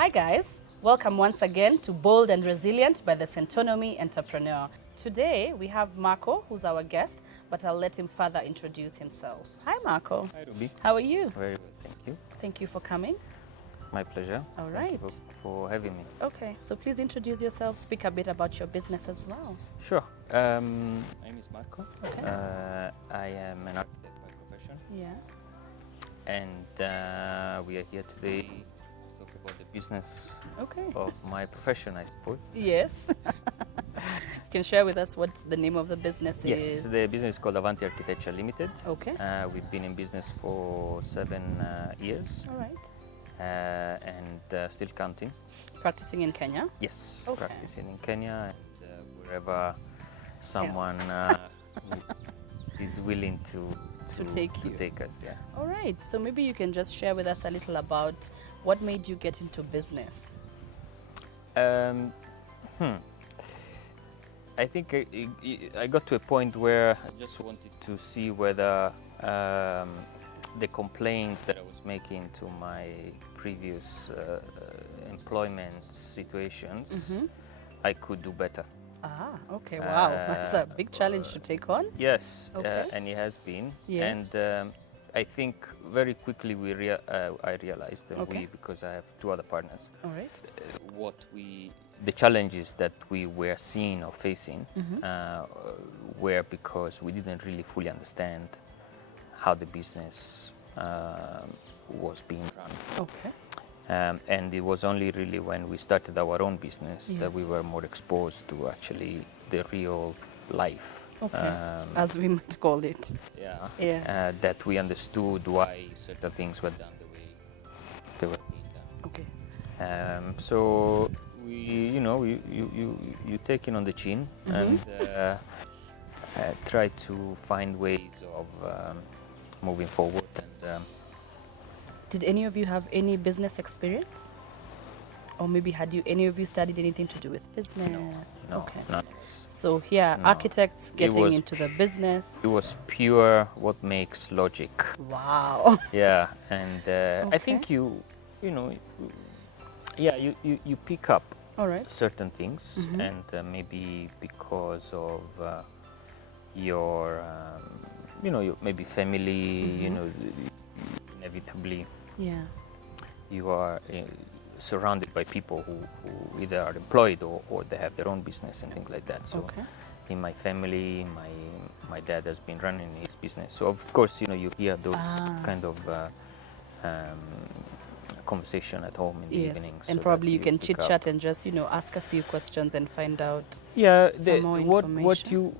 Hi guys, welcome once again to Bold and Resilient by the Centonomy Entrepreneur. Today we have Marco, who's our guest, but I'll let him further introduce himself. Hi Marco. Hi Ruby. How are you? Very well, thank you. Thank you for coming. My pleasure. All right. Thank you for having me. Okay, so please introduce yourself, speak a bit about your business as well. Sure. My name is Marco. Okay. I am an architect by profession, Yeah. and we are here today to talk about the business Okay. of my profession, I suppose. Yes. You can share with us what the name of the business Yes, is. the business is called Avanti Architecture Limited. Okay. We've been in business for 7 years, All right. and still counting. Practicing in Kenya. Yes, Okay. practicing in Kenya and wherever someone is willing to take us. Yes. All right, so maybe you can just share with us a little about what made you get into business. I think I got to a point where I just wanted to see whether the complaints that I was making to my previous employment situations, I could do better. Ah, okay, wow, that's a big challenge to take on. Yes, Okay. and it has been. Yes. And I think very quickly I realized, and Okay. because I have 2 other partners, All right. the challenges that we were seeing or facing were because we didn't really fully understand how the business was being run. Okay. And it was only really when we started our own business that Yes. we were more exposed to actually the real life. Okay. As we might call it. Yeah. That we understood why certain things were done the way they were being done. Okay. So you take it on the chin and try to find ways of moving forward. And Did any of you have any business experience? Or maybe any of you studied anything to do with business? no, Okay. none of us. So here, No. architects getting was into the business. It was pure what makes logic. Wow. Yeah, and I Okay. think you pick up All right. certain things, and maybe because of your maybe family, inevitably Yeah. you are surrounded by people who either are employed or they have their own business and things like that. So Okay. in my family, my dad has been running his business, so of course you hear those kind of conversation at home in the Yes, evenings. and so probably that you can pick chit up. chat and just ask a few questions and find out. Yeah, some more information.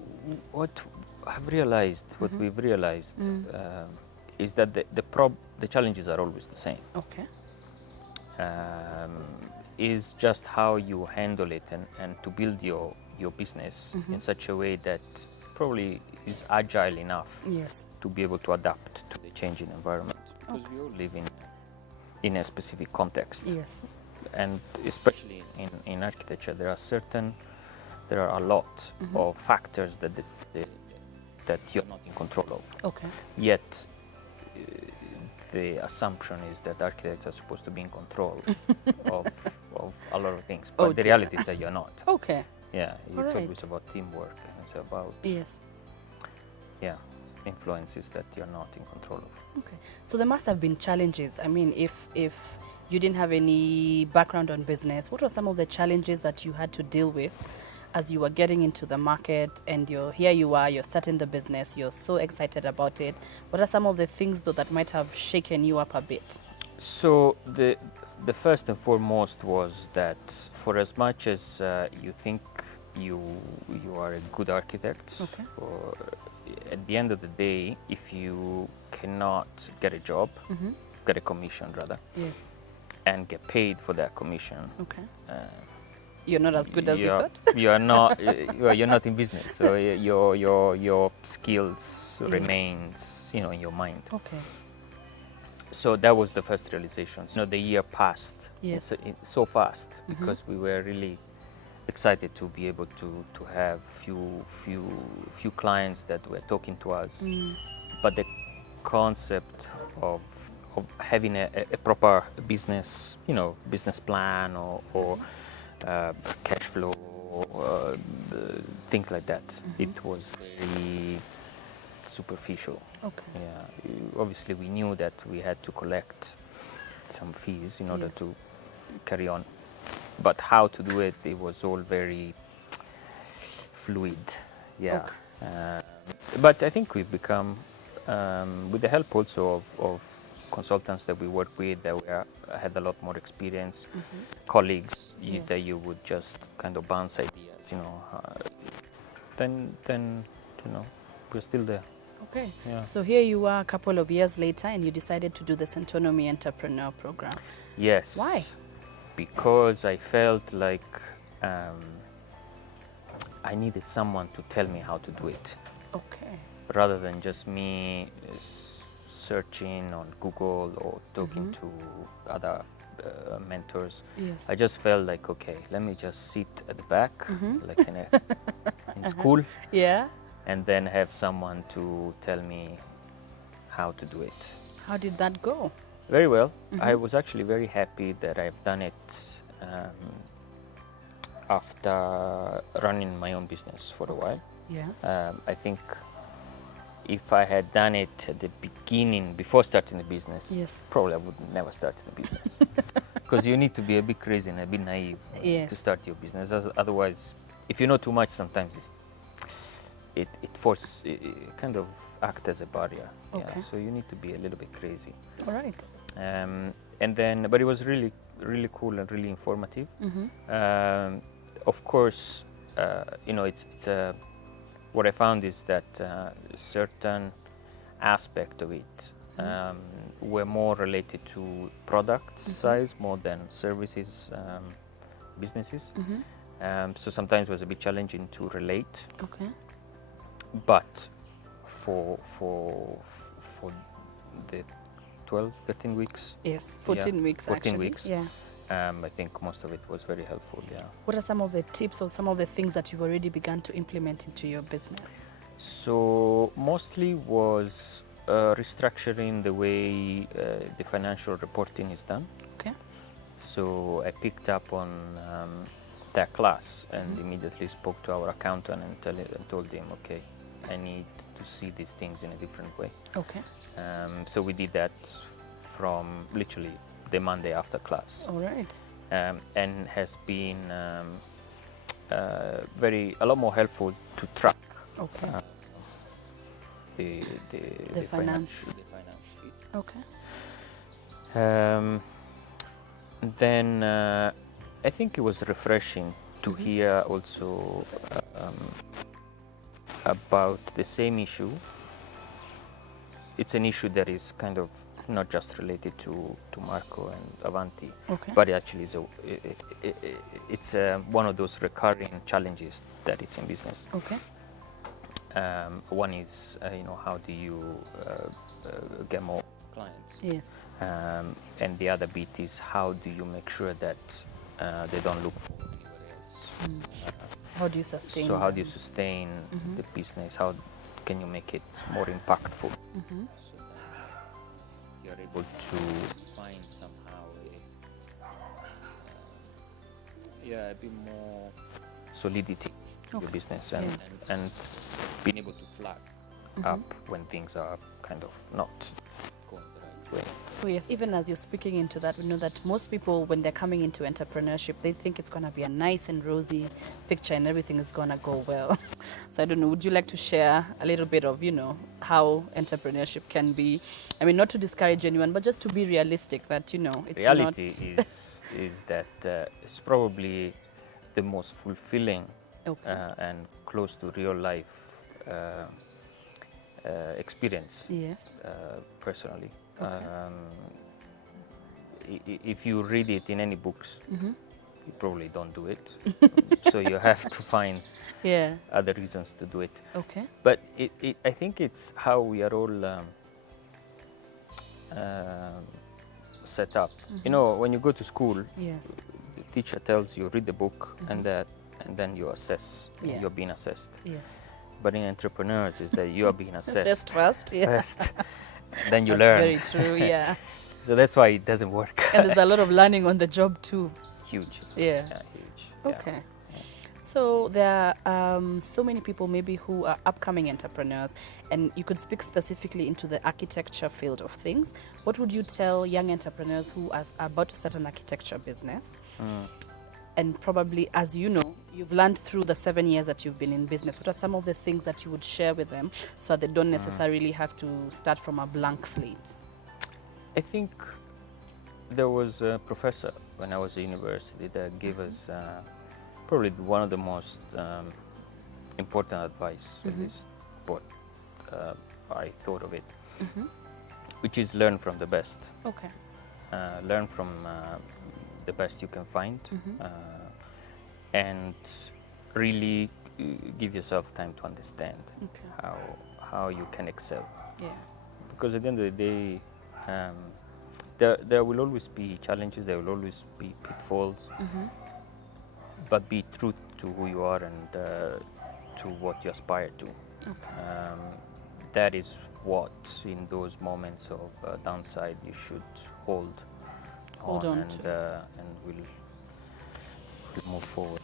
what I've realized, what we've realized, is that the challenges are always the same. Okay. Is just how you handle it and to build your business in such a way that probably is agile enough Yes. to be able to adapt to the changing environment. Because we all live in a specific context. Yes. And especially in architecture, there are a lot of factors that you're not in control of. Okay. Yet the assumption is that architects are supposed to be in control of a lot of things, but Oh, the dear. reality is that you're not. Okay. Yeah, it's All right. always about teamwork, and it's about Yes. influences that you're not in control of. Okay. So there must have been challenges. I mean, if you didn't have any background on business, what were some of the challenges that you had to deal with as you were getting into the market and you're starting the business, you're so excited about it? What are some of the things though that might have shaken you up a bit? So the first and foremost was that for as much as you think you are a good architect, Okay. or at the end of the day, if you cannot get a job, get a commission rather, Yes. and get paid for that commission, Okay. You're not as good as you thought? you're not you're not in business. So your skills remains in your mind. Okay. So that was the first realization. The year passed Yes. so fast because we were really excited to be able to have few clients that were talking to us. But the concept of of having a proper business, business plan or cash flow, things like that. It was very superficial. Okay. Yeah, obviously we knew that we had to collect some fees in order to carry on, but how to do it, it was all very fluid. Yeah. Okay. But I think we've become, with the help also of consultants that we work with, that had a lot more experience, colleagues that you would just kind of bounce ideas, then we're still there. Okay. Yeah. So here you are a couple of years later and you decided to do the Centonomy Entrepreneur program. Yes. Why? Because I felt like I needed someone to tell me how to do it. Okay. Rather than just me searching on Google or talking to other mentors. Yes. I just felt like, okay, let me just sit at the back, like in school, Yeah. and then have someone to tell me how to do it. How did that go? Very well. I was actually very happy that I've done it after running my own business for a while. Yeah. I think if I had done it at the beginning, before starting the business, Yes. probably I would never start the business. Because you need to be a bit crazy and a bit naive to start your business. Otherwise, if you know too much, sometimes it kind of acts as a barrier. Okay. Yeah, so you need to be a little bit crazy. All right. But it was really, really cool and really informative. Of course, what I found is that certain aspect of it were more related to product size more than services businesses. So sometimes it was a bit challenging to relate. Okay. But for the 12, 13 weeks. Yes, 14 weeks 14 actually. weeks. Yeah. I think most of it was very helpful, yeah. What are some of the tips or some of the things that you've already begun to implement into your business? So mostly was restructuring the way the financial reporting is done. Okay. So I picked up on that class and immediately spoke to our accountant and told him, okay, I need to see these things in a different way. Okay. So we did that from literally the Monday after class. All right. And has been a lot more helpful to track Okay. the finance. bit. Okay. Then I think it was refreshing to hear also about the same issue. It's an issue that is kind of not just related to Marco and Avanti, Okay. but it actually is it's one of those recurring challenges that it's in business. Okay. One is, how do you get more clients? Yes. And the other bit is how do you make sure that they don't look for anywhere else? How do you sustain? So how do you sustain the business? How can you make it more impactful? So that you're able to find somehow a bit more solidity in your business and being able to flag up when things are kind of not going the right way. So yes, even as you're speaking into that, we know that most people, when they're coming into entrepreneurship, they think it's going to be a nice and rosy picture and everything is going to go well. So I don't know, would you like to share a little bit of, how entrepreneurship can be? I mean, not to discourage anyone, but just to be realistic that, it's Reality not... is that it's probably the most fulfilling and close to real life experience. Yes. Personally. If you read it in any books, you probably don't do it. So you have to find other reasons to do it. Okay. But I think it's how we are all set up. When you go to school, Yes. the teacher tells you read the book and then you assess. Yeah. You're being assessed. Yes. But in entrepreneurs is that you are being assessed First, yeah. first. Then you That's learn. very true, yeah. So that's why it doesn't work. And there's a lot of learning on the job too. Huge. Yeah. Huge. Okay. So there are so many people maybe who are upcoming entrepreneurs, and you could speak specifically into the architecture field of things. What would you tell young entrepreneurs who are about to start an architecture business? And probably, as you know, you've learned through the 7 years that you've been in business. What are some of the things that you would share with them so that they don't necessarily have to start from a blank slate? I think there was a professor when I was at university that gave us probably one of the most important advice, at least what I thought of it, which is learn from the best. Okay. Learn from the best you can find, and really give yourself time to understand how you can excel. Yeah. Because at the end of the day, there will always be challenges, there will always be pitfalls, but be true to who you are and to what you aspire to. Okay. That is what, in those moments of downside, you should hold on and we'll move forward.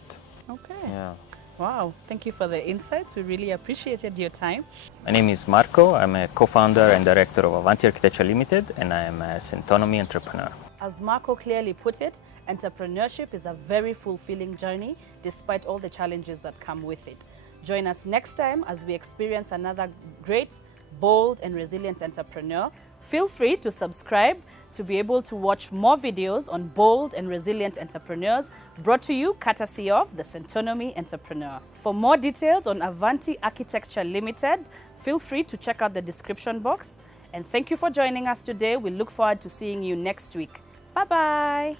Okay. Yeah. Wow. Thank you for the insights. We really appreciated your time. My name is Marco. I'm a co-founder and director of Avanti Architecture Limited, and I am a Centonomy Entrepreneur. As Marco clearly put it, entrepreneurship is a very fulfilling journey despite all the challenges that come with it. Join us next time as we experience another great, bold and resilient entrepreneur. Feel free to subscribe to be able to watch more videos on bold and resilient entrepreneurs, brought to you courtesy of the Centonomy Entrepreneur. For more details on Avanti Architecture Limited, feel free to check out the description box. And thank you for joining us today. We look forward to seeing you next week. Bye-bye.